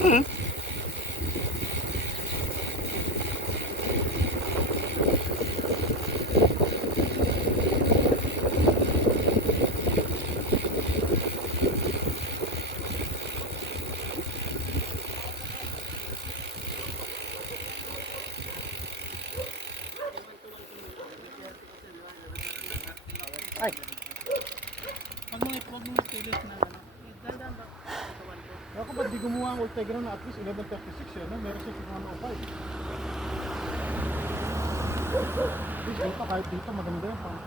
Hmm. Ay. Huwag mong pilit na ano. Dandan ba? Ako ba't di gumawa ang Ultegra na at least 1136 yan, no? Meron siya 105. At least dito, kahit dito maganda yung pang